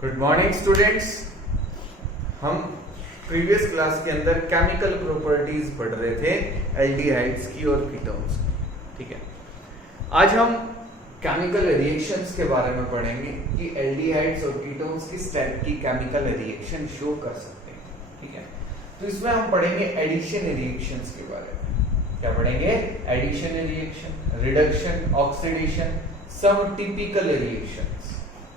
Good morning students. हम previous class के अंदर केमिकल प्रॉपर्टीज पढ़ रहे थे एल्डिहाइड्स की और कीटोन्स की। ठीक है, आज हम केमिकल रिएक्शंस के बारे में पढ़ेंगे कि एल्डिहाइड्स और कीटोन्स किस टाइप की केमिकल रिएक्शन शो कर सकते हैं। ठीक है, तो इसमें हम पढ़ेंगे एडिशन रिएक्शंस के बारे में। क्या पढ़ेंगे? एडिशन रिएक्शन, रिडक्शन, ऑक्सीडेशन, सब टिपिकल रिएक्शंस,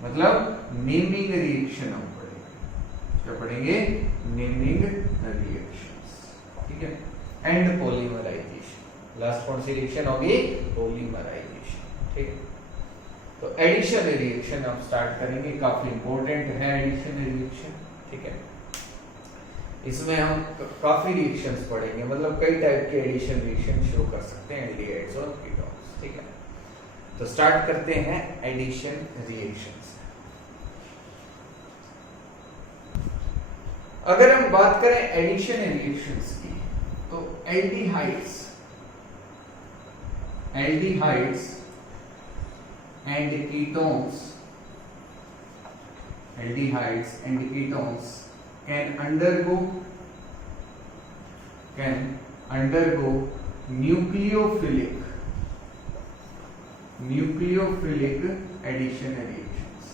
मतलब नेमिंग रिएक्शन हम पढ़ेंगे। क्या पढ़ेंगे? Naming reactions. ठीक है, एंड पॉलीमराइजेशन। लास्ट कौन सी रिएक्शन होगी? पॉलीमराइजेशन। ठीक है, तो एडिशन रिएक्शन हम स्टार्ट करेंगे। काफी इंपॉर्टेंट है एडिशन रिएक्शन। ठीक है, इसमें हम काफी रिएक्शंस पढ़ेंगे, मतलब कई टाइप के एडिशन रिएक्शन शो कर सकते हैं एल्डिहाइड्स और कीटोन्स। ठीक है, तो स्टार्ट करते हैं एडिशन रिएक्शंस। अगर हम बात करें एडिशन रिएक्शंस की, तो aldehydes and ketones can undergo nucleophilic addition reactions.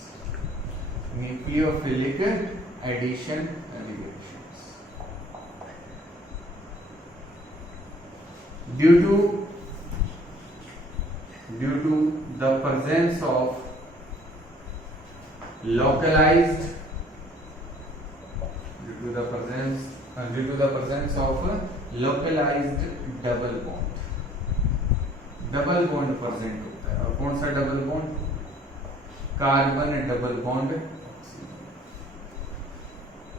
Due to the presence of localized double bond present होता है। और कौन सा double bond? Carbon double bond.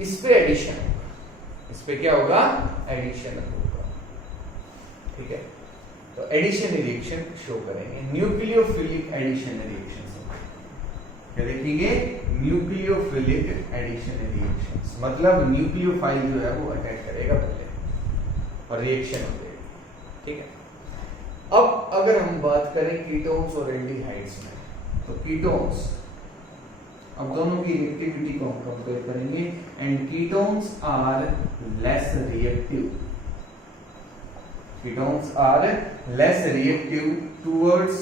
इस पे एडिशन होगा। इस पे क्या होगा? एडिशन होगा। ठीक है, तो एडिशन रिएक्शन शो करेंगे। न्यूक्लियोफिलिक एडिशन रिएक्शन क्या देखेंगे? न्यूक्लियोफिलिक एडिशन रिएक्शंस, मतलब न्यूक्लियोफाइल जो है वो अटैक करेगा पहले और रिएक्शन हो जाएगी। ठीक है, अब अगर हम बात करें कीटोन्स और एल्डिहाइड्स में, तो कीटोन्स, अब दोनों की रिएक्टिविटी को हम कंपेयर करेंगे। And ketones are less reactive towards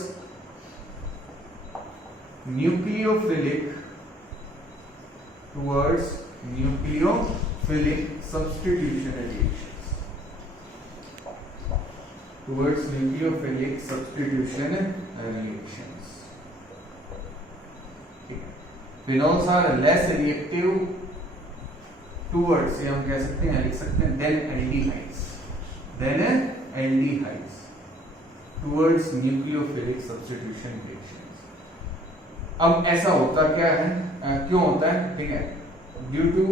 nucleophilic substitution reactions. Phenols are less reactive towards, ये हम कह सकते हैं, लिख सकते हैं, than aldehydes towards nucleophilic substitution reactions. अब ऐसा होता क्या है, क्यों होता है? ठीक है, ड्यू टू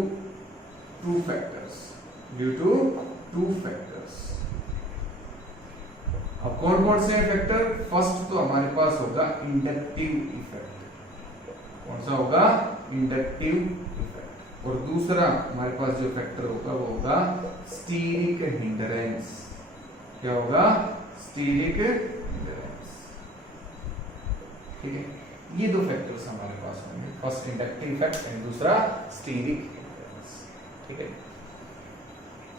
टू फैक्टर्स। अब कौन कौन से फैक्टर? फर्स्ट तो हमारे पास होगा इंडक्टिव इफेक्ट। कौन सा होगा? Inductive effect. और दूसरा हमारे पास जो फैक्टर होगा वो होगा स्टीरिक हिंडरेंस। क्या होगा? Steric hindrance. ठीक है, ये दो फैक्टर्स हमारे पास होंगे, फर्स्ट इंडक्टिव इफेक्ट एंड दूसरा स्टीरिक हिंडरेंस। ठीक है,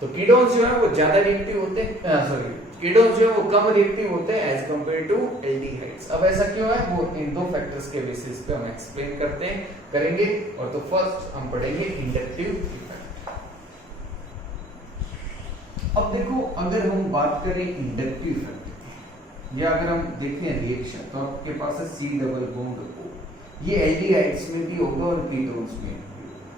तो कीटोन्स जो है वो ज्यादा रिएक्टिव होते हैं, कीटोन्स जो है वो कम रिएक्टिव होते हैं एज कंपेयर टू एल्डिहाइड्स। अब ऐसा क्यों है, वो इन दो फैक्टर्स के बेसिस पे हम एक्सप्लेन करेंगे। और तो फर्स्ट हम पढ़ेंगे इंडक्टिव इफेक्ट। अब देखो, अगर हम बात करें इंडक्टिव इफेक्ट, या अगर हम देखें रिएक्शन, तो आपके पास है C डबल बॉन्ड O। ये एल्डिहाइड्स में भी होगा और कीटोन्स में भी होगा,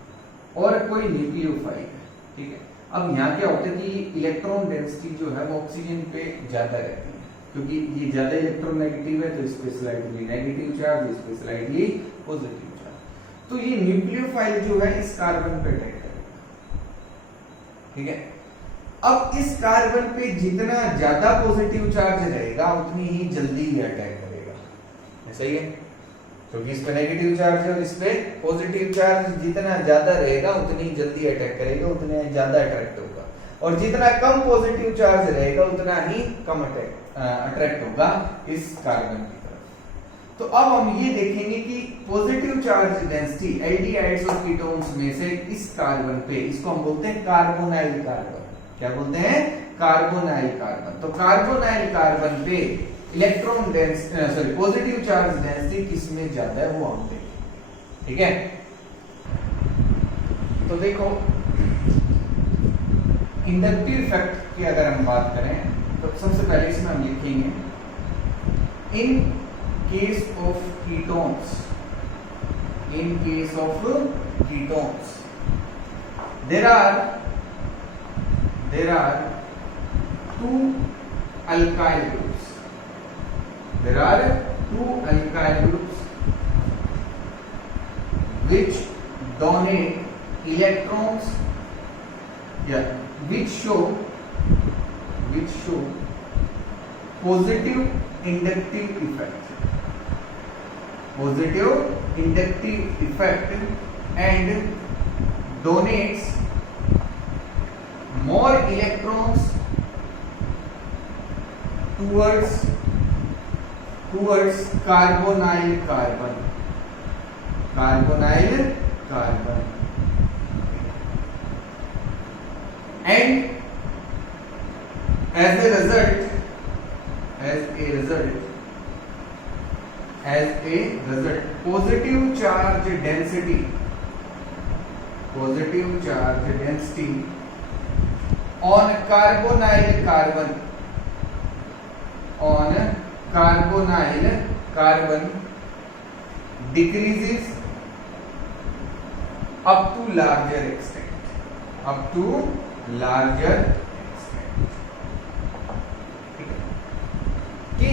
और कोई न्यूक्लियोफाइल है। ठीक है, अब यहाँ क्या होता है कि इलेक्ट्रॉन डेंसिटी जो है वो ऑक्सीजन पे ज्यादा रहती है, क्योंकि ये ज्यादा इलेक्ट्रोनेगेटिव है, तो इस पे स्लाइडली नेगेटिव चार्ज, इस पे स्लाइडली पॉजिटिव चार्ज। तो ये न्यूक्लियोफाइल जो है इस कार्बन पे अटैक करेगा। ठीक है, अब इस कार्बन पे जितना ज्यादा पॉजिटिव चार्ज रहेगा उतनी ही जल्दी ये अटैक करेगा। ऐसा ही है, क्योंकि इस पे नेगेटिव चार्ज है और इस पे पॉजिटिव चार्ज जितना ज्यादा रहेगा उतनी जल्दी अटैक करेगा, उतना ज्यादा अट्रैक्ट होगा। और जितना कम पॉजिटिव चार्ज रहेगा उतना ही कम अट्रैक्ट होगा इस कार्बन की तरफ। तो अब हम ये देखेंगे कि पॉजिटिव चार्ज डेंसिटी एल्डिहाइड्स और कीटोन्स में से इस कार्बन पे, इसको हम बोलते हैं कार्बोनाइल कार्बन। क्या बोलते हैं? Carbonyl carbon. तो कार्बोनाइल कार्बन पे electron density positive charge density किसमें ज्यादा है वो हम देखेंगे। ठीक है, तो देखो इंडक्टिव इफेक्ट की अगर हम बात करें तो सबसे पहले इसमें हम लिखेंगे इन case of ketones, in case of ketones there are two alkyl groups, there are two alkyl groups which donate electrons, which show positive inductive effect and donates more electrons towards carbonyl carbon, and as a result positive charge density on carbonyl carbon decreases up to larger extent, कि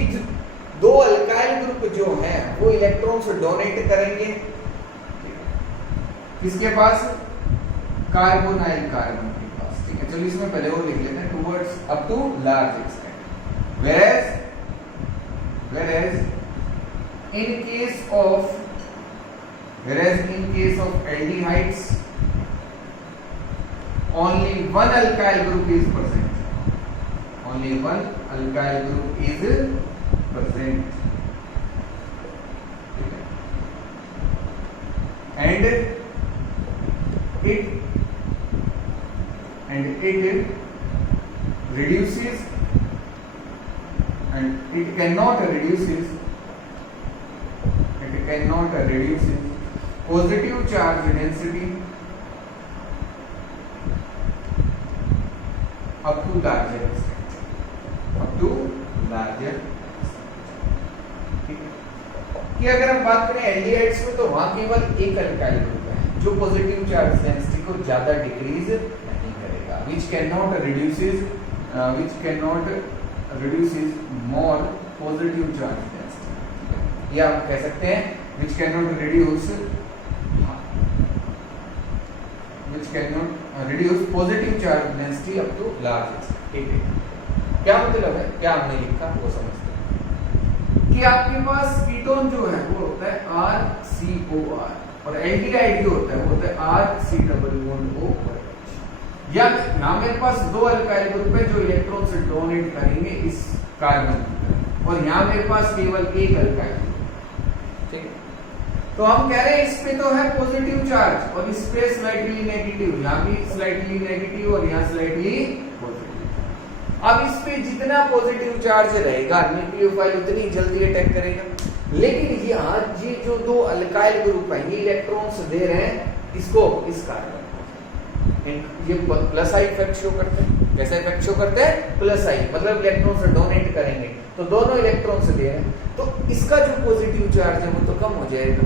दो alkyl group जो हैं वो electrons donate करेंगे किसके पास? Carbonyl carbon के पास। ठीक है, चलिए इसमें पहले वो लिख लेते हैं towards up to large extent, whereas in case of aldehydes only one alkyl group is present, and it reduces and it cannot reduces positive charge density up to larger extent, कि अगर हम बात करें एल्डिहाइड्स में तो वहां केवल एक अल्काइल ग्रुप है जो पॉजिटिव चार्ज डेंसिटी को ज्यादा डिक्रीज नहीं करेगा, which cannot reduces more positive charge density, या आप कह सकते हैं which cannot reduce positive charge density up to large extent। ठीक है, क्या मतलब है, क्या हमने लिखा वो समझते हैं कि आपके पास कीटोन जो है वो होता है RCOR और एल्डिहाइड जो होता है वो होता है RC≡OH। या यहाँ मेरे पास दो अल्काइल ग्रुप है जो इलेक्ट्रॉन से डोनेट करेंगे इस कार्बन की तरफ, और यहाँ मेरे पास केवल एक अल्काइल ग्रुप। ठीक है, तो हम कह रहे हैं इस पे तो है पॉजिटिव चार्ज और इस पे स्लाइटली नेगेटिव, यहाँ भी स्लाइटली नेगेटिव और यहाँ स्लाइटली पॉजिटिव। अब इस पे जितना पॉजिटिव चार्ज रहेगा न्यूक्लियोफाइल उतनी जल्दी अटैक करेगा, लेकिन ये जो दो अल्काइल ग्रुप है ये इलेक्ट्रॉन्स दे रहे हैं इसको, इस कार्बन, ये प्लस आई इफेक्ट शो करते हैं। कैसा इफेक्ट शो करते हैं? प्लस आई, मतलब इलेक्ट्रॉन से डोनेट करेंगे तो दोनों इलेक्ट्रॉन से दे रहे हैं, तो इसका जो पॉजिटिव चार्ज है वो तो कम हो जाएगा।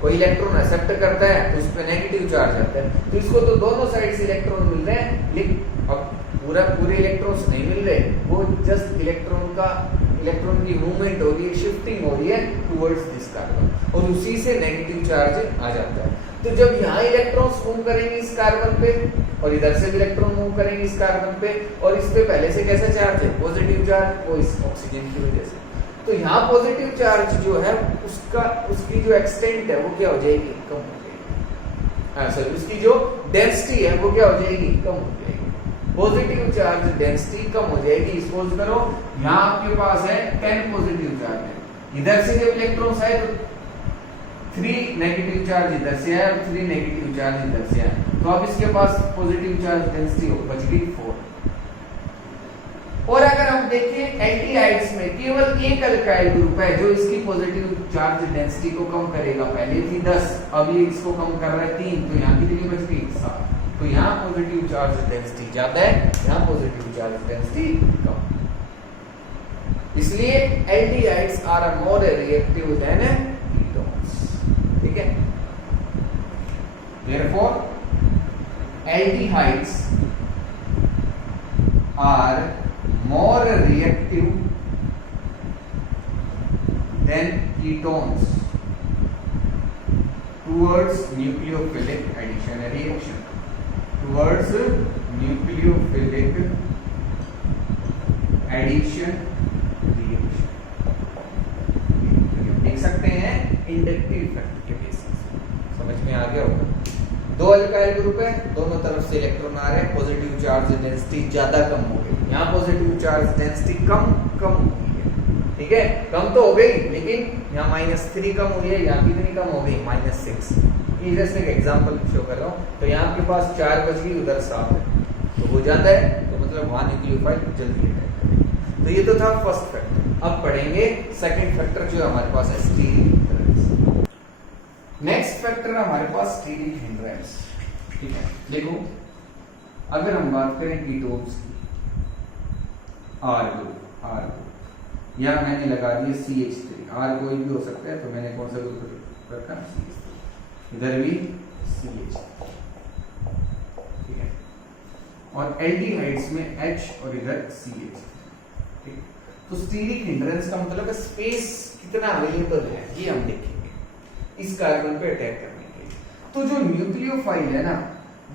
कोई इलेक्ट्रॉन एक्सेप्ट करता है तो उस पर नेगेटिव चार्ज आता है, तो इसको तो दोनों साइड से इलेक्ट्रॉन मिल रहे हैं, लेकिन अब पूरे इलेक्ट्रॉन्स नहीं मिल रहे, वो जस्ट इलेक्ट्रॉन की मूवमेंट हो रही है, शिफ्टिंग हो रही है टुवर्ड्स दिस कार्बन, और उसी से नेगेटिव चार्ज आ जाता है। तो जब यहाँ इलेक्ट्रॉन्स मूव करेंगे इस कार्बन पे और इधर से भी इलेक्ट्रॉन मूव करेंगे इस कार्बन पे, और इस पे पहले से कैसा चार्ज है? पॉजिटिव चार्ज, वो इस ऑक्सीजन की वजह से। तो यहाँ पॉजिटिव चार्ज जो है उसकी जो एक्सटेंट है वो क्या हो जाएगी? कम हो जाएगी। उसकी जो डेंसिटी है वो क्या हो जाएगी? कम हो जाएगी। पॉजिटिव चार्ज डेंसिटी कम हो जाएगी। सपोज करो यहाँ आपके पास है 10 पॉजिटिव चार्ज है, इधर से जब इलेक्ट्रॉन्स आए तो 3 नेगेटिव चार्ज इधर से आया और 3 नेगेटिव चार्ज इधर से आया, तो अब इसके पास पॉजिटिव चार्ज डेंसिटी बच गई 4। और अगर हम देखें एल्डिहाइड्स में केवल एक अल्काइल ग्रुप है जो इसकी पॉजिटिव चार्ज डेंसिटी को कम करेगा। पहले थी 10, अब ये इसको कम कर रहा है 3, तो यहाँ कितनी बच गई 7। तो यहाँ पॉजिटिव चार्ज डेंसिटी ज्यादा है, यहाँ पॉजिटिव चार्ज डेंसिटी कम। इसलिए aldehydes are more reactive than ketones. ठीक है, therefore aldehydes are more reactive than ketones towards nucleophilic addition reaction. Towards nucleophilic addition reaction. देख सकते हैं इंडक्टिव इफेक्ट के बेसिस। समझ में आ गया होगा। दो अल्काइल ग्रुप है, दोनों तरफ से इलेक्ट्रॉन आ रहे हैं, पॉजिटिव चार्ज डेंसिटी ज्यादा कम हो गई। यहाँ पॉजिटिव चार्ज डेंसिटी कम हो गई है। ठीक है, कम तो हो गई, लेकिन यहाँ -3 कम हुई है, यहाँ कितनी कम हो गई -6। ये जस्ट एक एग्जांपल शो कर रहा हूँ। तो यहाँ आपके पास 4 बच गई, उधर 7 है, तो हो जाता है, तो मतलब वहां न्यूक्लियोफाइल जल्दी अटैक करेगा। तो ये तो था फर्स्ट फैक्टर। अब पढ़ेंगे सेकंड फैक्टर जो हमारे पास है, स्टीरिक हिंड्रेंस। नेक्स्ट फैक्टर हमारे पास स्टीरिक हिंड्रेंस। ठीक है, देखो अगर हम बात करें कीटोन्स की, R ग्रुप, या मैंने लगा दिया CH3, R कोई भी हो सकता है, तो मैंने कौन सा ग्रुप रखा, CH3, इधर भी CH। ठीक है, और एल्डिहाइड्स में H और इधर CH। ठीक है, तो स्टीरिक हिंड्रेंस का मतलब है स्पेस कितना अवेलेबल है, ये हम देखेंगे इस कार्बन पे अटैक करने के लिए। तो जो न्यूक्लियोफाइल है ना,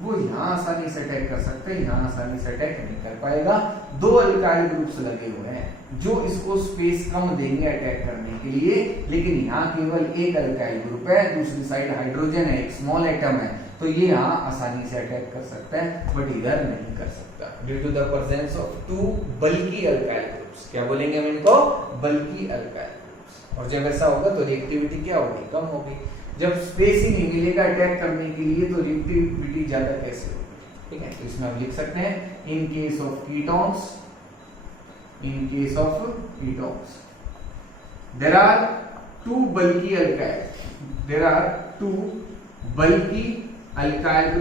वो यहाँ आसानी से अटैक कर सकते हैं, यहाँ आसानी से अटैक नहीं कर पाएगा। 2 अल्काइल ग्रुप्स लगे हुए हैं जो इसको स्पेस कम देंगे अटैक करने के लिए, लेकिन यहाँ केवल एक अल्काइल ग्रुप है, दूसरी साइड हाइड्रोजन है, एक स्मॉल एटम है, तो ये यहाँ आसानी से अटैक कर सकता है, बट इधर नहीं कर सकता due to the presence of 2 bulky alkyl groups. क्या बोलेंगे हम इनको, बल्की अल्काइल ग्रुप्स। और जब ऐसा होगा तो रिएक्टिविटी क्या होगी, कम होगी। जब स्पेस ही नहीं मिलेगा अटैक करने के लिए, तो रिएक्टिविटी ज्यादा कैसे होगी। ठीक है, तो इसमें हम लिख सकते हैं in case of ketones, there are 2 bulky alkyls, there are 2 bulky alkyl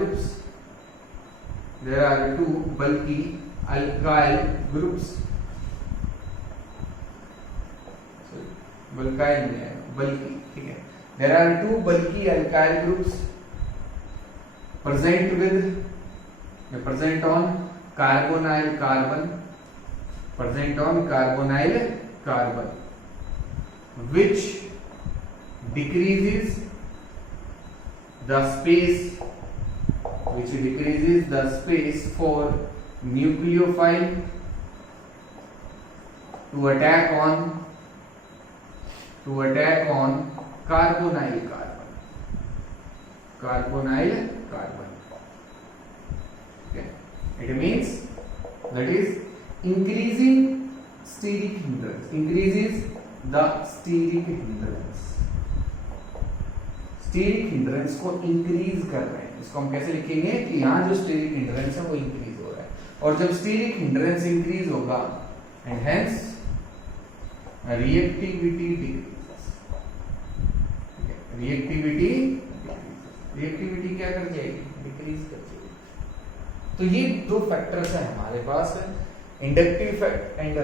groups, bulky, ठीक है। There are 2 bulky alkyl groups present on carbonyl carbon, which decreases the space for nucleophile to attack on carbonyl carbon. Okay, it means that is increasing steric hindrance, increases the steric hindrance. Steric hindrance को increase कर रहे हैं। इसको हम कैसे लिखेंगे कि यहाँ जो स्टीरिक हिंड्रेंस है वो इंक्रीज हो रहा है, और जब स्टीरिक हिंड्रेंस इंक्रीज होगा and hence reactivity decreases. Reactivity क्या कर जाएगी, डिक्रीज कर जाएगी। तो ये 2 फैक्टर्स है हमारे पास, inductive effect and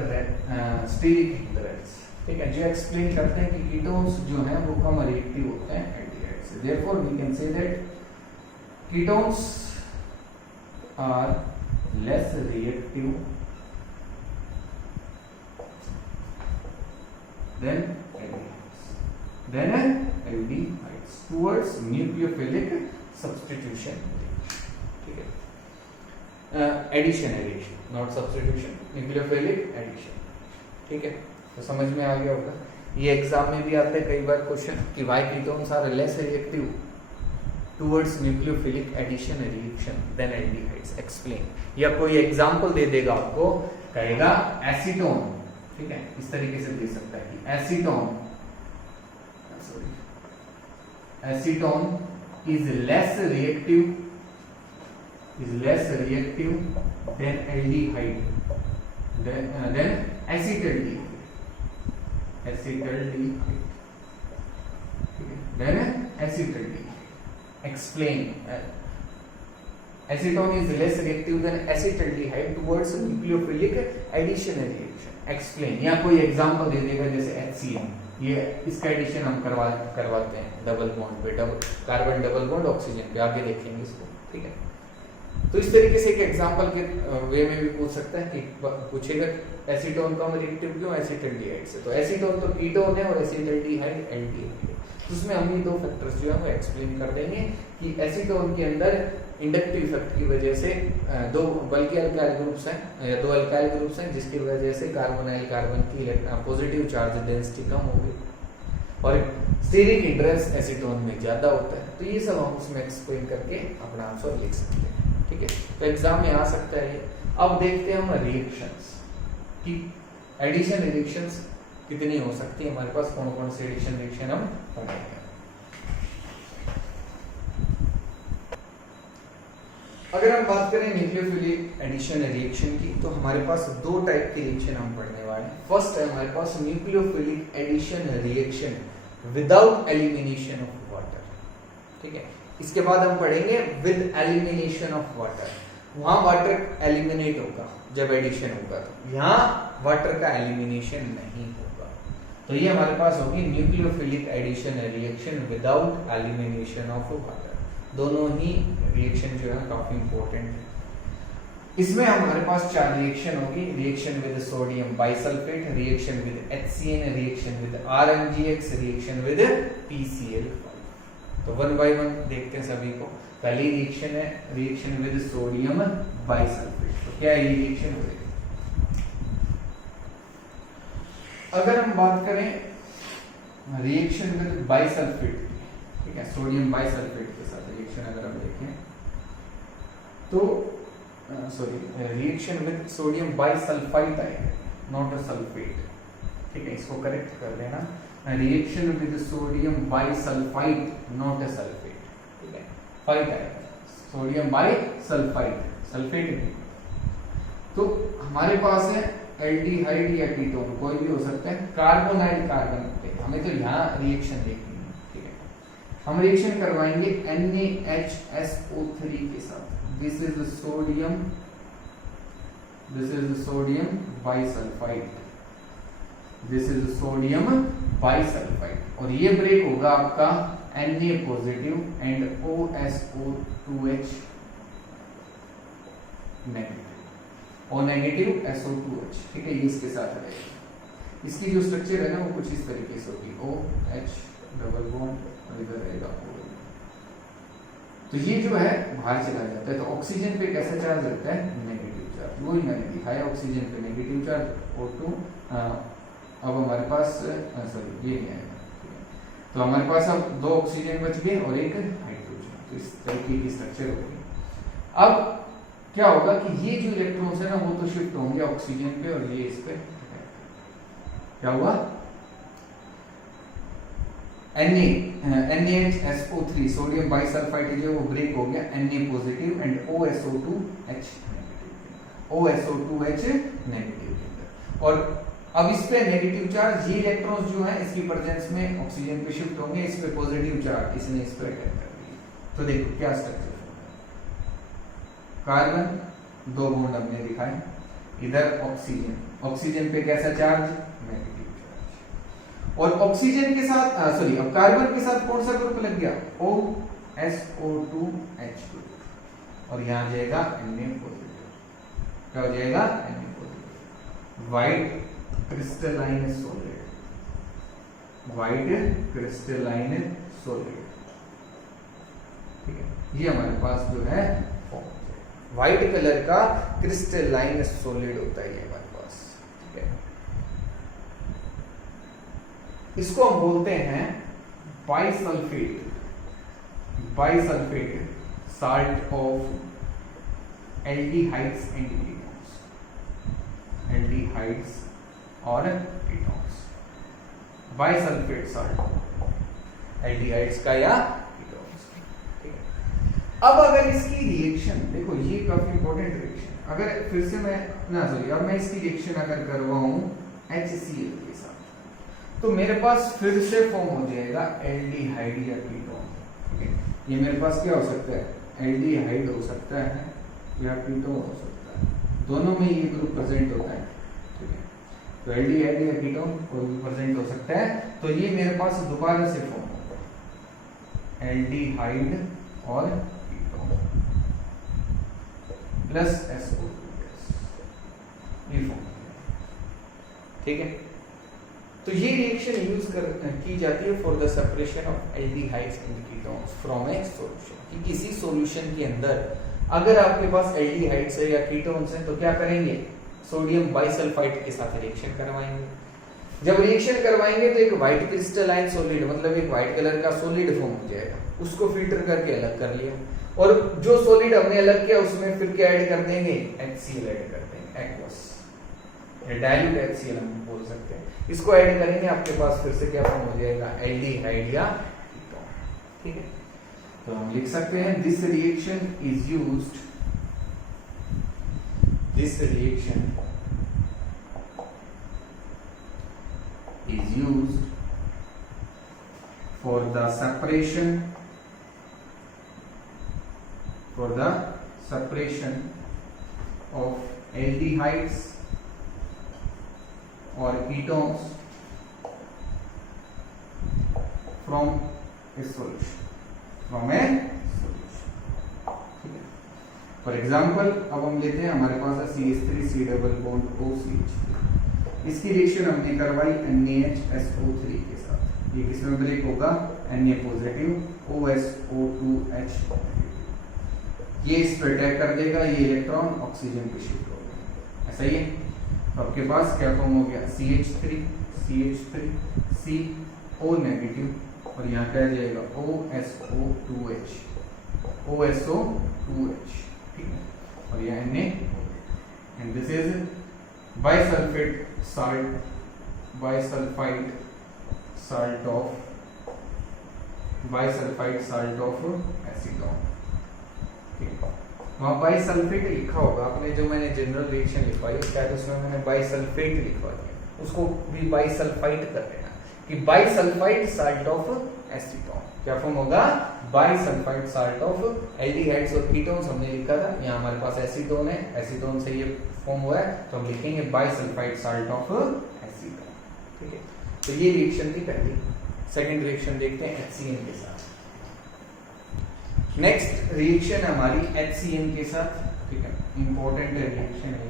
steric hindrance. ठीक है, जो एक्सप्लेन करते हैं कि कीटोन्स जो हैं वो कम रिएक्टिव होते हैं एल्डिहाइड से। Therefore we can say that ketones are less reactive than aldehydes towards nucleophilic substitution. ठीक है, addition reaction, not substitution, nucleophilic addition. ठीक है, तो समझ में आ गया होगा। ये एग्जाम में भी आते हैं कई बार क्वेश्चन कि why ketones are less reactive towards nucleophilic addition reaction than aldehydes, explain. या कोई एग्जांपल दे देगा आपको, कहेगा एसीटोन। ठीक है, इस तरीके से दे सकता है कि acetone acetone is less reactive than aldehyde than acetaldehyde explain acetone is less reactive than acetaldehyde towards nucleophilic addition reaction explain या कोई एग्जांपल दे देगा जैसे HCl ये इसका एडिशन हम करवाते हैं डबल बॉन्ड पे कार्बन डबल बॉन्ड ऑक्सीजन पे आगे देखेंगे इसको ठीक है। तो इस तरीके से एक एग्जांपल के वे में भी पूछ सकता है कि पूछेगा एसीटोन कम रिएक्टिव क्यों एसीटल्डिहाइड से। तो एसीटोन तो कीटोन है और एसीटल्डिहाइड एल्डिहाइड है। तो उसमें हम ये दो फैक्टर्स जो है वो एक्सप्लेन कर देंगे कि एसीटोन के अंदर इंडक्टिव इफेक्ट की वजह से दो बल्कि अल्काइल ग्रुप्स हैं या दो अल्काइल ग्रुप्स हैं जिसकी वजह से कार्बोनाइल कार्बन की पॉजिटिव चार्ज डेंसिटी कम होगी और स्टीरिक इंटरेस्ट एसीटोन में ज्यादा होता है। तो ये सब हम उसमें एक्सप्लेन करके अपना आंसर लिख सकते हैं ठीक है। तो एग्जाम में आ सकता है ये। अब देखते हैं हम रिएक्शंस कि एडिशन रिएक्शंस कितनी हो सकती है हमारे पास कौन कौन से एडिशन रिएक्शन हम पढ़ेंगे। अगर हम बात करें न्यूक्लियोफिलिक एडिशन रिएक्शन की तो हमारे पास दो टाइप की रिएक्शन हम पढ़ने वाले हैं। फर्स्ट है हमारे पास nucleophilic addition reaction without elimination of water ठीक है। इसके बाद हम पढ़ेंगे विद एलिमिनेशन ऑफ वाटर। वहां वाटर एलिमिनेट होगा जब एडिशन होगा तो यहाँ वाटर का एलिमिनेशन नहीं होगा। तो ये हमारे पास होगी nucleophilic addition reaction without elimination of water. दोनों ही रिएक्शन जो है काफी इंपॉर्टेंट है। इसमें हमारे पास चार रिएक्शन होगी। Reaction with sodium bisulphate, reaction with HCN, reaction with RMGX, reaction with PCl5। तो वन बाय वन देखते हैं सभी को। पहली रिएक्शन है रिएक्शन विद सोडियम बाइसल्फेट। तो क्या है ये रिएक्शन? अगर हम बात करें रिएक्शन विद बाइसल्फेट ठीक है, सोडियम बाइसल्फेट के साथ रिएक्शन अगर हम देखें तो रिएक्शन विद सोडियम बाइसल्फाइड आएगा नॉट अ सल्फेट ठीक है, इसको करेक्ट कर लेना। Reaction with sodium bisulphide not a sulphate ठीक है, फाइट आएगा सोडियम बाइसल्फाइड सल्फेट नहीं। तो हमारे पास है एल्डिहाइड या कीटोन कोई भी हो सकता है, कार्बोनाइल कार्बन पे हमें तो यहाँ रिएक्शन देखनी है ठीक है। हम रिएक्शन करवाएंगे NaHSO3 के साथ। This is sodium bisulphide, this is sodium bisulphide और ये ब्रेक होगा आपका Na positive and OSO2H negative, O negative SO2H ठीक है। ये इसके साथ रहेगा। इसकी जो स्ट्रक्चर है ना वो कुछ इस तरीके से होगी, OH डबल बॉन्ड और इधर रहेगा O। तो ये जो है बाहर चला जाता है। तो ऑक्सीजन पे कैसा चार्ज रहता है? Negative charge. वही मैंने दिखाया ऑक्सीजन पे नेगेटिव चार्ज O2। अब हमारे पास सॉरी ये नहीं आएगा। तो हमारे पास अब दो ऑक्सीजन बच गए और एक हाइड्रोजन। तो इस तरीके की स्ट्रक्चर होगी। अब क्या होगा कि ये जो इलेक्ट्रॉन्स है ना वो तो शिफ्ट होंगे ऑक्सीजन पे और ये इस पे क्या हुआ NaHSO3 सोडियम बाइसल्फाइड जो वो ब्रेक हो गया Na positive and OSO2H negative के अंदर। और अब इस पे नेगेटिव चार्ज ये इलेक्ट्रॉन्स जो है इसकी प्रेजेंस में ऑक्सीजन पे शिफ्ट होंगे, इस पे पॉजिटिव चार्ज इसने इस पे अटैक कर दिया। तो देखो क्या स्ट्रक्चर होगा, कार्बन दो बॉन्ड हमने दिखाए, इधर ऑक्सीजन, ऑक्सीजन पे कैसा चार्ज? Negative charge. और ऑक्सीजन के साथ सॉरी अब कार्बन के साथ कौन सा ग्रुप लग गया? OSO2H और यहां जाएगा Na पॉजिटिव। क्या हो जाएगा? Na positive. White crystalline solid, white crystalline solid ठीक है। ये हमारे पास जो है व्हाइट कलर का क्रिस्टलाइन सॉलिड होता है ये हमारे पास ठीक है। इसको हम बोलते हैं bisulphate, salt of aldehydes and ketones, aldehydes और कीटोन्स, बाइसल्फेट साल्ट। एल्डिहाइड्स का या कीटोन्स का, ठीक है। अब अगर इसकी रिएक्शन देखो, ये काफी इंपॉर्टेंट रिएक्शन, अगर फिर से मैं ना सॉरी अब मैं इसकी रिएक्शन अगर करवाऊं HCl के साथ, तो मेरे पास फिर से फॉर्म हो जाएगा एल्डिहाइड या कीटोन, ठीक है। ये मेरे पास क्या हो सकता है, एल्डिहाइड हो सकता है या कीटोन हो सकता है, दोनों में ये ग्रुप प्रेजेंट होता है, ठीक है। तो एल्डिहाइड या कीटोन कोई भी प्रेजेंट हो सकता है, तो ये मेरे पास दोबारा से फॉर्म होगा एल्डिहाइड और कीटोन प्लस SO2 ये फॉर्म, ठीक है। तो ये रिएक्शन यूज की जाती है for the separation of aldehydes and ketones from A solution, कि किसी सॉल्यूशन के अंदर अगर आपके पास एल्डिहाइड्स है या कीटोन्स हैं तो क्या करेंगे, सोडियम बाइसल्फाइड के साथ रिएक्शन करवाएंगे। जब रिएक्शन करवाएंगे तो एक व्हाइट क्रिस्टलाइन सॉलिड, मतलब एक व्हाइट कलर का सॉलिड फॉर्म हो जाएगा, उसको फिल्टर करके अलग कर लिया, और जो सॉलिड हमने अलग किया उसमें फिर क्या ऐड कर देंगे, HCl ऐड कर देंगे, एक्वस डाइल्यूट HCl हम बोल सकते हैं, इसको ऐड करेंगे, आपके पास फिर से क्या फॉर्म हो जाएगा, एल्डिहाइड या कीटोन, ठीक है। तो हम लिख सकते हैं this reaction is used, this reaction is used for the separation of aldehydes or ketones from a solution, for example अब हम लेते हैं, हमारे पास है CH3 C double bond OCH, इसकी रिएक्शन हमने करवाई NaHSO3 के साथ, ये किसमें ब्रेक होगा, Na पॉजिटिव OSO2H, ये इस पर अटैक कर देगा, ये इलेक्ट्रॉन ऑक्सीजन पे शिफ्ट हो गया, ऐसा ही है। तो आपके पास क्या फॉर्म हो गया, CH3 CO नेगेटिव, और यहाँ क्या जाएगा OSO2H, ठीक है, और यह Na, and this is bisulfite salt of acetone, ठीक है। वहां बाइसल्फेट लिखा होगा आपने, जो मैंने जनरल रिएक्शन लिखवाई शायद उसमें मैंने बाइसल्फेट लिखवा दिया, उसको भी बाइसल्फाइड कर देना, कि बाइसल्फाइड साल्ट ऑफ एसीटोन, क्या फॉर्म होगा, बाइसल्फाइड साल्ट ऑफ एल्डिहाइड्स और कीटोन्स हमने लिखा था, यहाँ हमारे पास एसीटोन है, एसीटोन से ये फॉर्म हुआ है, तो हम लिखेंगे बाइसल्फाइड साल्ट ऑफ एसीटोन, ठीक है। तो ये रिएक्शन थी पहली। सेकंड रिएक्शन देखते हैं HCN के साथ। नेक्स्ट रिएक्शन हमारी HCN के साथ, ठीक है, इंपॉर्टेंट रिएक्शन है।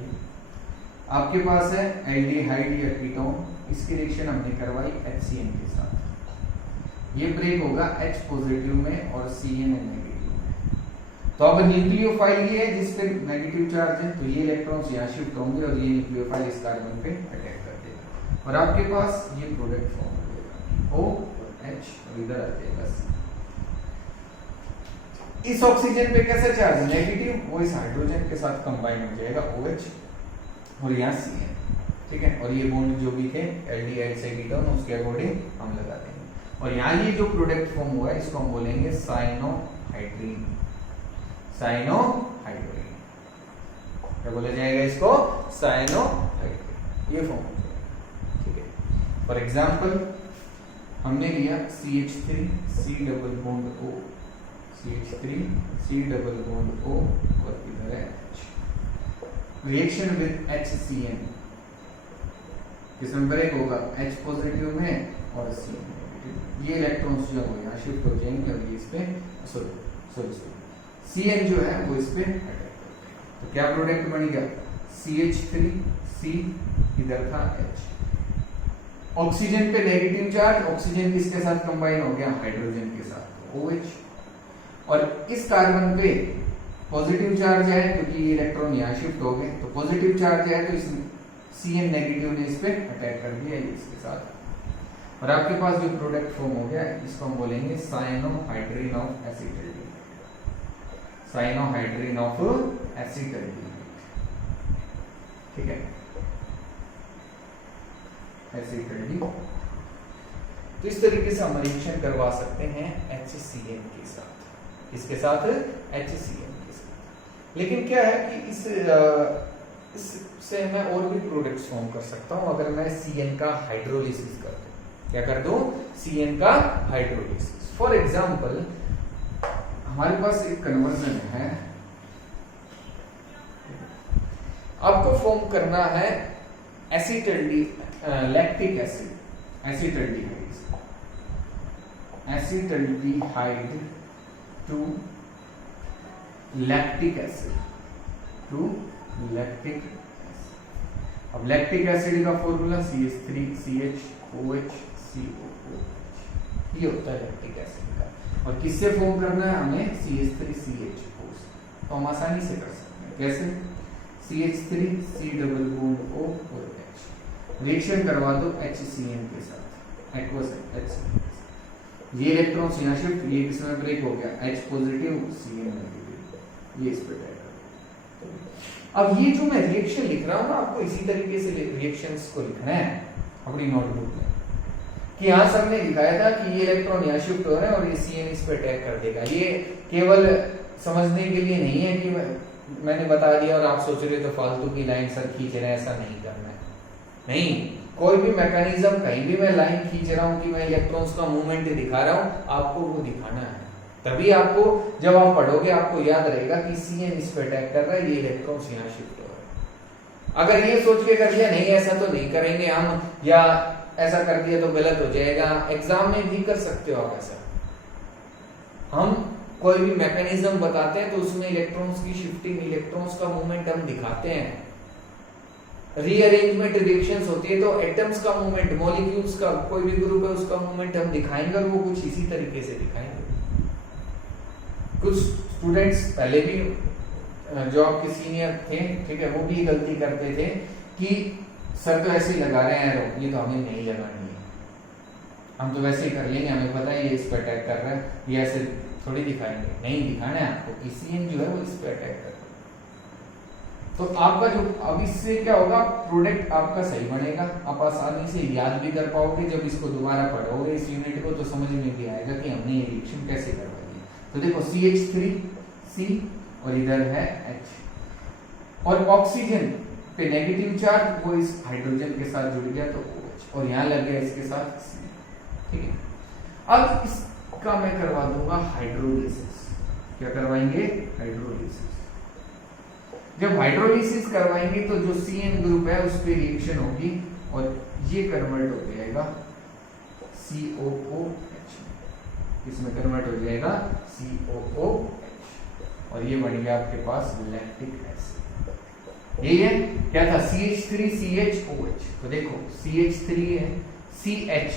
आपके पास है एल्डिहाइड या कीटोन, इसकी रिएक्शन हमने करवाई HCN के साथ, ये ब्रेक होगा H पॉजिटिव में और Cn नेगेटिव में। तो अब न्यूक्लियोफाइल ये है जिस पे नेगेटिव चार्ज है, तो ये इलेक्ट्रॉन्स यहाँ शिफ्ट होंगे और ये न्यूक्लियोफाइल इस कार्बन पे अटैक कर देगा, और आपके पास ये प्रोडक्ट फॉर्म हो जाएगा O और H, और इधर आ जाएगा C। इस ऑक्सीजन पे कैसा चार्ज, नेगेटिव, वो इस हाइड्रोजन के साथ कंबाइन हो जाएगा OH, और यहाँ Cn, ठीक है। और ये बॉन्ड जो भी थे एल्डिहाइड से कीटोन, उसके अकॉर्डिंग हम लगा देंगे, और यहाँ ये जो प्रोडक्ट फॉर्म हुआ है इसको हम बोलेंगे साइनोहाइड्रीन, क्या बोला जाएगा इसको, साइनोहाइड्रीन, ये फॉर्म हो जाएगा, ठीक है। फॉर एग्जांपल हमने लिया CH3 C double bond O, CH3 C double bond O, और इधर है H, रिएक्शन विद HCN, किसमें ब्रेक होगा, H पॉजिटिव में और C नेगेटिव, ये इलेक्ट्रॉन्स जो है यहाँ शिफ्ट हो जाएंगे, और ये इस पे सॉरी Cn जो है वो इस पे अटैक करते हैं, तो क्या प्रोडक्ट बन गया, CH3 C, इधर था H, ऑक्सीजन पे नेगेटिव चार्ज, ऑक्सीजन किसके साथ कंबाइन हो गया, हाइड्रोजन के साथ OH, और इस कार्बन पे पॉजिटिव चार्ज है क्योंकि ये इलेक्ट्रॉन यहाँ शिफ्ट हो गए, तो पॉजिटिव चार्ज है तो इस Cn नेगेटिव ने इस पे अटैक कर दिया इसके साथ, और आपके पास जो प्रोडक्ट फॉर्म हो गया इसको हम बोलेंगे cyanohydrin of acetyl, cyanohydrin of acetyl, ठीक है, एसिटाइल। तो इस तरीके से हम रिएक्शन करवा सकते हैं HCN के साथ। इसके साथ HCN के साथ। लेकिन क्या है कि इससे मैं और भी प्रोडक्ट्स फॉर्म कर सकता हूं अगर मैं CN का हाइड्रोलिसिस कर दूं। क्या कर दूं? CN का हाइड्रोलिसिस। फॉर एग्जांपल हमारे पास एक कन्वर्जन है, आपको फॉर्म करना है lactic acid, acetaldehyde to lactic acid, अब लैक्टिक एसिड का फॉर्मूला CH3CHOH COOH, ये होता है लैक्टिक एसिड का। और किससे फॉर्म करना है हमें? CH3CHO। तो हम आसानी से कर सकते हैं। कैसे? CH3 C double bond O और H, रिएक्शन करवा दो HCN के साथ, एक्वस HCN। ये इलेक्ट्रॉन्स यहाँ शिफ्ट, ये किसमें ब्रेक हो गया? H पॉजिटिव CN नेगेटिव, ये इस पे अब ये जो मैं रिएक्शन लिख रहा हूं ना, आपको इसी तरीके से रिएक्शंस को लिखना है अपनी नोटबुक में, कि यहां सबने दिखाया था कि ये इलेक्ट्रॉन यहाँ शिफ्ट हो रहे हैं और ये CN इस पे अटैक कर देगा। ये केवल समझने के लिए नहीं है कि मैंने बता दिया और आप सोच रहे तो फालतू की लाइन सर खींच रहे हैं, ऐसा नहीं करना है। नहीं, कोई भी मैकेनिज्म कहीं भी मैं लाइन खींच रहा हूं कि मैं इलेक्ट्रॉन्स का मूवमेंट दिखा रहा हूं, आपको वो दिखाना है। तभी आपको जब आप पढ़ोगे आपको याद रहेगा कि CN इस पे अटैक कर रहा है, ये इलेक्ट्रॉन्स यहाँ शिफ्ट हो रहे हैं। अगर ये सोच के कर दिया नहीं ऐसा तो नहीं करेंगे हम, या ऐसा कर दिया तो गलत हो जाएगा, एग्जाम में भी कर सकते हो आप ऐसा। हम कोई भी मैकेनिज्म बताते हैं तो उसमें इलेक्ट्रॉन्स की शिफ्टिंग, इलेक्ट्रॉन्स का मूवमेंट हम दिखाते हैं। रीअरेंजमेंट रिएक्शंस होती है तो एटम्स का मूवमेंट, मॉलिक्यूल्स का कोई भी ग्रुप है उसका मूवमेंट हम दिखाएंगे और वो कुछ इसी तरीके से दिखाएंगे। कुछ स्टूडेंट्स पहले भी जो आपके सीनियर थे, ठीक है, वो भी गलती करते थे कि सर तो ऐसे ही लगा रहे हैं एरो, ये तो हमें नहीं लगानी है, हम तो वैसे ही कर लेंगे, हमें पता है ये इस पे अटैक कर रहा है, ये ऐसे थोड़ी दिखाएंगे। नहीं, दिखाना है आपको कि CN जो है वो इस पे अटैक कर रहा है। तो आपका जो अब इससे क्या होगा, प्रोडक्ट आपका सही बनेगा, आप आसानी से याद भी कर पाओगे। जब इसको दोबारा पढ़ोगे इस यूनिट को तो समझ में भी आएगा कि हमने ये रिएक्शन कैसे करवाई है। तो देखो CH3C और इधर है H, और ऑक्सीजन पे नेगेटिव चार्ज वो इस हाइड्रोजन के साथ जुड़ गया तो OH, और यहाँ लग गया इसके साथ C, ठीक है। अब इसका मैं करवा दूंगा हाइड्रोलिसिस। क्या करवाएंगे? हाइड्रोलिसिस। जब हाइड्रोलिसिस करवाएंगे तो जो CN ग्रुप है उस पे रिएक्शन होगी और ये कन्वर्ट हो जाएगा COOH, इसमें कन्वर्ट हो जाएगा COOH, और ये बन गया आपके पास लैक्टिक एसिड। ये है क्या था? CH3CHOH। तो देखो CH3 है, CH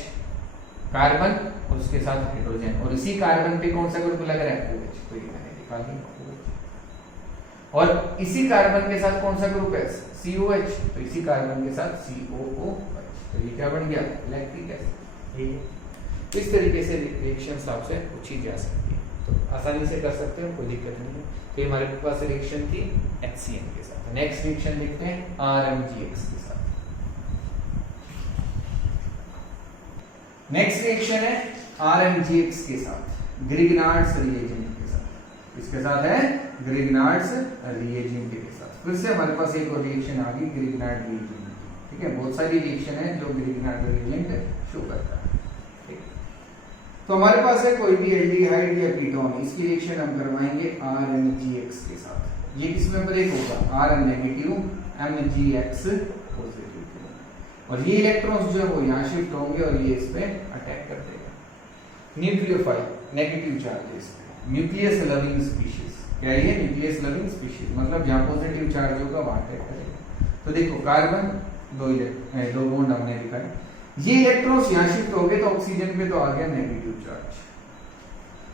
कार्बन और उसके साथ हाइड्रोजन, और इसी कार्बन पे कौन सा ग्रुप लग रहा है? OH। तो ये मैंने लिखा दिया OH। और इसी कार्बन के साथ कौन सा ग्रुप है? COH। तो इसी कार्बन के साथ COOH। तो ये क्या बन गया? Lactic acid. इस तरीके से रिएक्शंस आपसे पूछी जा सकती है, तो आसानी से कर सकते हैं, कोई दिक्कत नहीं है। तो ये हमारे पास रिएक्शन थी HCN के साथ। नेक्स्ट रिएक्शन देखते हैं RMGX के साथ। नेक्स्ट रिएक्शन है RMGX के साथ, ग्रिग्नार्ड्स रिएजेंट के साथ। इसके साथ है ग्रिग्नार्ड्स रिएजेंट के साथ। फिर से हमारे पास एक और रिएक्शन आ गई ग्रिग्नार्ड रिएजेंट, ठीक है। बहुत सारी रिएक्शन है जो ग्रिग्नार्ड रिएजेंट शो करता है, ठीक। तो हमारे पास है कोई भी एल्डिहाइड या कीटोन, इसकी रिएक्शन हम करवाएंगे RMGX के साथ। ये किसमें ब्रेक होगा? R नेगेटिव MgX पॉजिटिव, और ये इलेक्ट्रॉन्स जो है वो यहाँ शिफ्ट होंगे और ये इस पे अटैक कर देगा। न्यूक्लियोफाइल, नेगेटिव चार्ज इस पे, न्यूक्लियस लविंग स्पीशीज। क्या ये? न्यूक्लियस लविंग स्पीशीज, मतलब जहाँ पॉजिटिव चार्ज होगा वहां अटैक करेगा। तो देखो कार्बन दो बॉन्ड हमने दिखाए, ये इलेक्ट्रॉन्स यहाँ शिफ्ट हो गए तो ऑक्सीजन पे तो आ गया नेगेटिव चार्ज,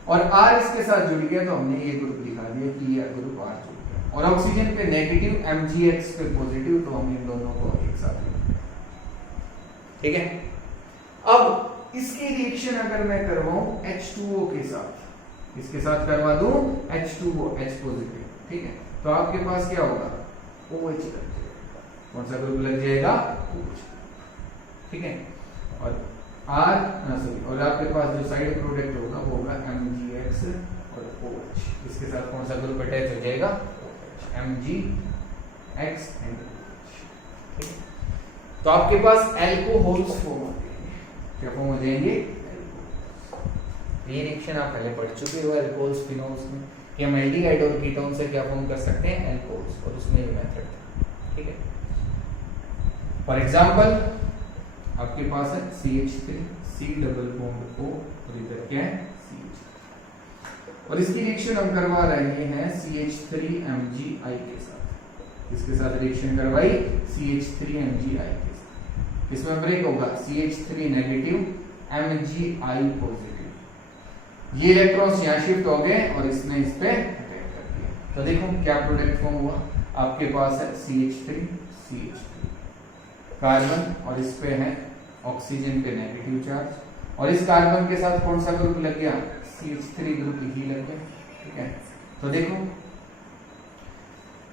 और R इसके साथ जुड़ गया तो हमने ये ग्रुप दिखा दिया कि ये ग्रुप R जुड़ गया, और ऑक्सीजन पे नेगेटिव MgX पे पॉजिटिव, तो हम इन दोनों को एक साथ लिखते हैं, ठीक है। अब इसकी रिएक्शन अगर मैं करवाऊं H2O के साथ, इसके साथ करवा दूं H2O, H पॉजिटिव, ठीक है, तो आपके पास क्या होगा? OH लग जाएगा। कौन सा ग्रुप लग जाएगा? OH, ठीक है। और और आपके पास जो साइड प्रोडक्ट होगा वो होगा MgX और OH। इसके साथ कौन सा ग्रुप अटैच हो जाएगा? MgX and OH। ठीक है, तो आपके पास एल्कोहल्स फॉर्म हो जाएंगे। क्या फॉर्म हो जाएंगे? ये रिएक्शन आप पहले पढ़ चुके हो एल्कोहल्स फिनोल्स में कि हम एल्डिहाइड और कीटोन से क्या फॉर्म कर सकते हैं? एल्कोहल्स, और उसमें ये मेथड था। ठीक है, फॉर एग्जांपल आपके पास है CH3 C double bond O और इधर क्या है CH, और इसकी रिएक्शन हम करवा रहे हैं CH3MgI के साथ। इसके साथ रिएक्शन करवाई CH3MgI के साथ। इसमें ब्रेक होगा CH3 नेगेटिव MgI पॉजिटिव। ये इलेक्ट्रॉन्स यहाँ शिफ्ट हो गए और इसने इस पे अटैक कर दिया। तो देखो क्या प्रोडक्ट फॉर्म हुआ। आपके पास है CH3 CH3 कार्बन, और इस पे है ऑक्सीजन पे नेगेटिव चार्ज, और इस कार्बन के साथ कौन सा ग्रुप लग गया? CH3 ग्रुप ही लग गया। ठीक है, तो देखो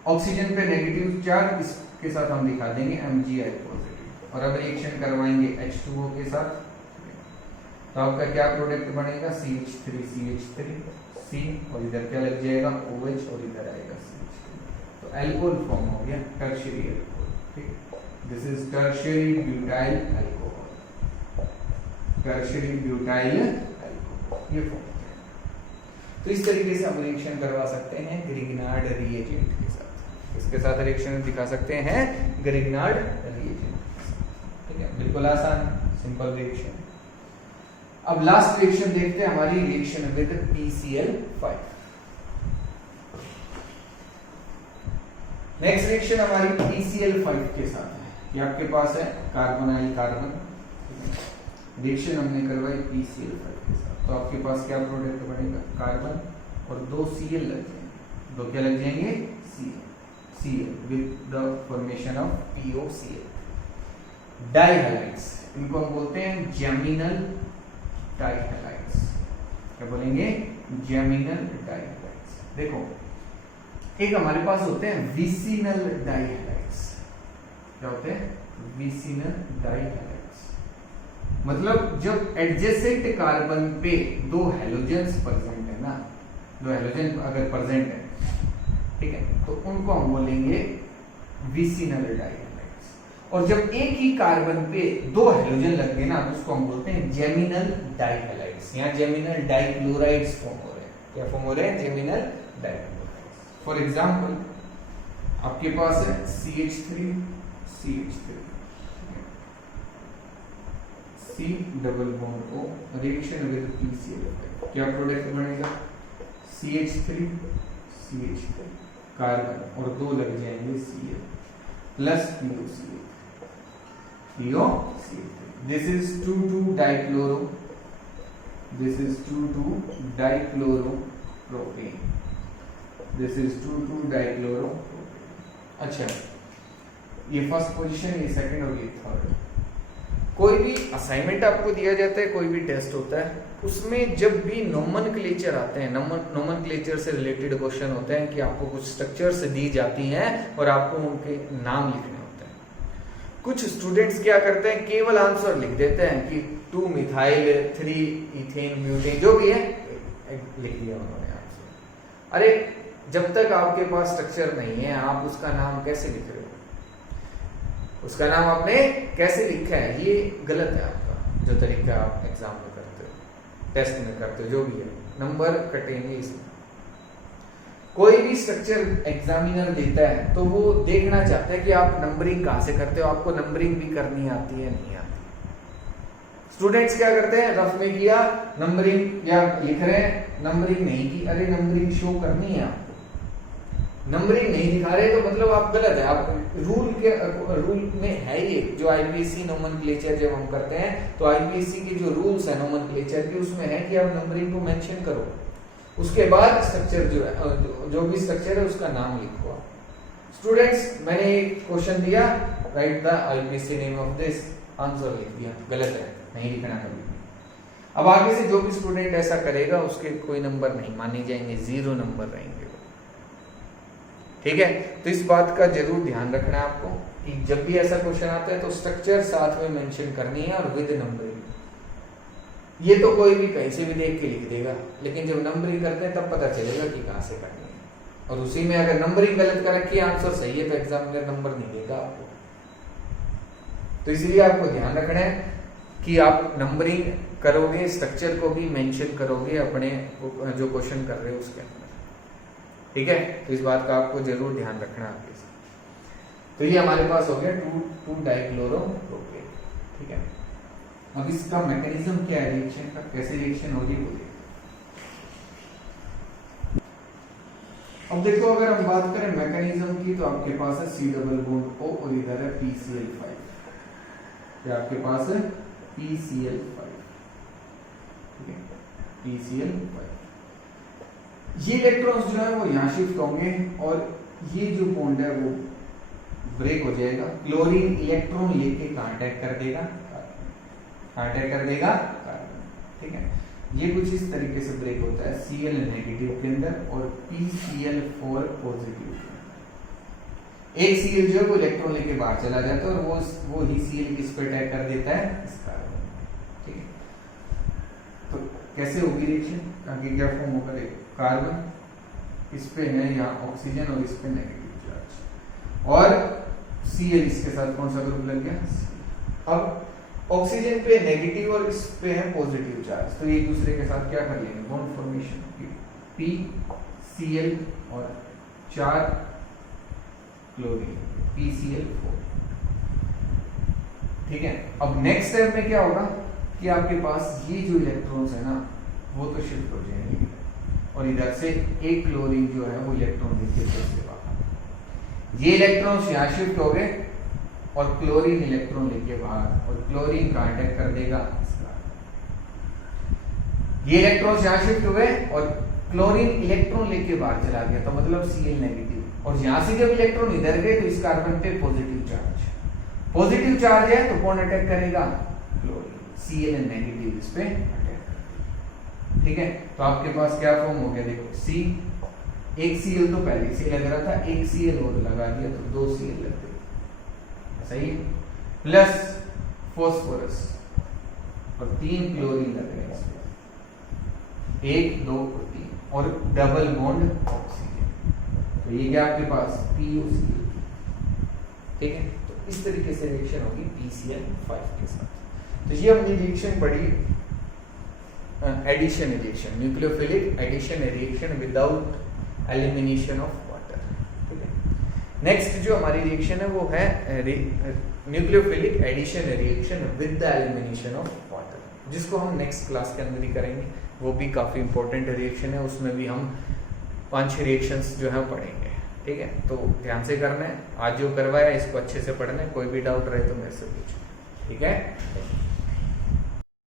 ऑक्सीजन पे नेगेटिव चार्ज, इसके साथ हम दिखा देंगे MgI पॉजिटिव, और अब रिएक्शन करवाएंगे H2O के साथ। तो आपका क्या प्रोडक्ट बनेगा? CH3 CH3 C, और इधर क्या लग जाएगा? OH, और इधर आएगा CH3। तो एल्कोहल फॉर्म हो गया, टर्शियरी एल्कोहल। ठीक है, this is tertiary butyl alcohol. Tertiary butyl alcohol ये फॉर्म है। तो इस तरीके से हम रिएक्शन करवा सकते हैं ग्रिग्नार्ड रिएजेंट के साथ। इसके साथ रिएक्शन दिखा सकते हैं ग्रिग्नार्ड रिएजेंट। ठीक है, बिल्कुल आसान सिंपल रिएक्शन। अब लास्ट रिएक्शन देखते हैं हमारी reaction with PCl5। Next reaction हमारी PCl5 के साथ है कि आपके पास है कार्बन आई कार्बन। रिएक्शन हमने करवाई PCl5 के साथ, तो आपके पास क्या प्रोडक्ट बनेगा? कार्बन और 2 Cl लग जाएंगे। 2 क्या लग जाएंगे? Cl with the formation of POCl। डाइहैलाइड्स, इनको हम बोलते हैं जेमिनल डाइहैलाइड्स। क्या बोलेंगे? जेमिनल डाइहैलाइड्स। देखो एक हमारे पास होते हैं विसिनल डाइहैलाइड्स। क्या होते हैं? विसिनल डाइहैलाइड्स, मतलब जब एडजेसेंट कार्बन पे 2 हैलोजेंस प्रेजेंट है ना, 2 हैलोजन अगर प्रेजेंट है, ठीक है, तो उनको हम बोलेंगे विसिनल डाइहैलाइड्स। और जब एक ही कार्बन पे 2 हैलोजन लग गए ना, तो उसको हम बोलते हैं जेमिनल डाइहैलाइड्स। यहाँ जेमिनल डाइक्लोराइड्स फॉर्म हो रहे हैं। क्या फॉर्म हो रहे हैं? जेमिनल डाइक्लोराइड्स। फॉर एग्जाम्पल आपके पास है CH3 CH3 C double bond O, reaction with PCl5। क्या प्रोडक्ट बनेगा? CH3 CH3 कार्बन और 2 लग जाएंगे Cl plus POCl। This is 2,2-dichloro. This is 2,2-dichloropropane. This is 2,2-dichloropropane. अच्छा, ये फर्स्ट पोजीशन, ये सेकंड और ये थर्ड। कोई भी असाइनमेंट आपको दिया जाता है, कोई भी टेस्ट होता है, उसमें जब भी नोमेनक्लेचर आते हैं, नोमेनक्लेचर से रिलेटेड क्वेश्चन होते हैं कि आपको कुछ स्ट्रक्चर्स दी जाती हैं और आपको उनके नाम लिखने होते हैं। कुछ स्टूडेंट्स क्या करते हैं, केवल आंसर लिख देते हैं कि 2 मिथाइल 3 इथेन ब्यूटेन, जो भी है लिख दिया उन्होंने आंसर। अरे जब तक आपके पास स्ट्रक्चर नहीं है, आप उसका नाम कैसे लिख रहे हो? उसका नाम आपने कैसे लिखा है? ये गलत है आपका जो तरीका आप एग्जाम में करते हो, टेस्ट में करते हो, जो भी है, नंबर कटेंगे इसमें। कोई भी स्ट्रक्चर एग्जामिनर देता है तो वो देखना चाहता है कि आप नंबरिंग कहां से करते हो, आपको नंबरिंग भी करनी आती है नहीं आती। स्टूडेंट्स क्या करते हैं, रफ में किया नंबरिंग, या लिख रहे हैं नंबरिंग नहीं की। अरे नंबरिंग शो करनी है आपको, नंबरिंग नहीं दिखा रहे तो मतलब आप गलत है। आप रूल में है ये जो आईपीएससी नोमेनक्लेचर जब हम करते हैं तो आईपीएससी के जो रूल्स है नोमेनक्लेचर के, उसमें है कि आप नंबरिंग को मेंशन करो, उसके बाद स्ट्रक्चर जो है, जो भी स्ट्रक्चर है उसका नाम लिखो आप। स्टूडेंट्स मैंने एक क्वेश्चन दिया, right the IPSC name of this, answer लिख दिया, गलत है, नहीं लिखना कभी। अब आगे से जो भी स्टूडेंट ऐसा करेगा उसके कोई नंबर नहीं माने जाएंगे, 0 नंबर रहेंगे। ठीक है, तो इस बात का जरूर ध्यान रखना है आपको कि जब भी ऐसा क्वेश्चन आता है तो स्ट्रक्चर साथ में मेंशन करनी है और विद नंबरिंग। ये तो कोई भी कहीं से भी देख के लिख देगा, लेकिन जब नंबरिंग करते हैं तब पता चलेगा कि कहाँ से करनी है। और उसी में अगर नंबरिंग गलत कर रखी है, आंसर सही है, तो एग्जामिनर नंबर नहीं देगा आपको। तो इसलिए आपको ध्यान रखना है कि आप नंबरिंग करोगे, स्ट्रक्चर को भी मेंशन करोगे अपने जो क्वेश्चन कर रहे हो उसके अंदर, ठीक है। तो इस बात का आपको जरूर ध्यान रखना है आपके साथ। तो ये हमारे पास हो गया 2 डाइक्लोरोप्रोपेन, ठीक है। अब इसका मैकेनिज्म क्या है रिएक्शन का, कैसे रिएक्शन होगी वो देखो। अब देखो अगर हम बात करें मैकेनिज्म की, तो आपके पास है C डबल बॉन्ड O और इधर है PCl5, आपके पास है PCl5, ठीक है, PCl5। ये इलेक्ट्रॉन्स जो है वो यहाँ शिफ्ट होंगे और ये जो बॉन्ड है वो ब्रेक हो जाएगा। क्लोरीन इलेक्ट्रॉन लेके कांटेक्ट कर देगा कार्बन, ठीक है। ये कुछ इस तरीके से ब्रेक होता है Cl नेगेटिव के अंदर और PCl4 पॉजिटिव के अंदर। एक Cl जो है वो इलेक्ट्रॉन लेके बाहर चला जाता है और वो ही Cl किस पे अटैक कर देता है, इस कार्बन, ठीक है। तो कैसे होगी रिएक्शन, आगे क्या फॉर्म होगा, देखो कार्बन इस पे है यहाँ ऑक्सीजन और इस पे नेगेटिव चार्ज और Cl इसके साथ कौन सा ग्रुप लग गया। अब ऑक्सीजन पे नेगेटिव और इस पे है पॉजिटिव चार्ज, तो एक दूसरे के साथ क्या कर लेंगे, बॉन्ड फॉर्मेशन, PCl और 4 क्लोरीन PCl4, ठीक है। अब नेक्स्ट स्टेप में क्या होगा कि आपके पास ये जो इलेक्ट्रॉन्स है ना वो तो शिफ्ट हो जाएंगे और इधर से एक क्लोरीन जो है वो इलेक्ट्रॉन लेके से बाहर, ये इलेक्ट्रॉन्स यहाँ शिफ्ट हो गए और क्लोरीन इलेक्ट्रॉन लेके बाहर और क्लोरीन कांटेक्ट कर देगा इसका। ये इलेक्ट्रॉन्स यहाँ शिफ्ट हुए और क्लोरीन इलेक्ट्रॉन लेके बाहर चला गया, तो मतलब Cl नेगेटिव, और यहां से जब इलेक्ट्रॉन इधर गए तो इस कार्बन पे पॉजिटिव चार्ज है, तो कौन अटैक करेगा, क्लोरीन, Cl नेगेटिव इस पे अटैक करेगा, ठीक है। तो आपके पास क्या फॉर्म हो गया, देखो C, एक Cl तो पहले से लग रहा था, एक Cl और लगा दिया तो 2 Cl लग गए, सही, प्लस फॉस्फोरस और 3 क्लोरीन लग रहे हैं इसमें, 1 2 और 3 और डबल बॉन्ड ऑक्सीजन, तो ये क्या आपके पास POCl, ठीक है। तो इस तरीके से रिएक्शन होगी PCl5 के साथ। तो ये हमने रिएक्शन पढ़ी addition reaction, nucleophilic addition reaction without elimination of water, ठीक है। नेक्स्ट जो हमारी रिएक्शन है वो है nucleophilic addition reaction with the elimination of water, जिसको हम नेक्स्ट क्लास के अंदर ही करेंगे। वो भी काफी इंपॉर्टेंट रिएक्शन है, उसमें भी हम 5-6 रिएक्शंस जो है पढ़ेंगे, ठीक है। तो ध्यान से करना है, आज जो करवाया इसको अच्छे से पढ़ना है, कोई भी डाउट रहे तो मेरे से पूछो, ठीक है।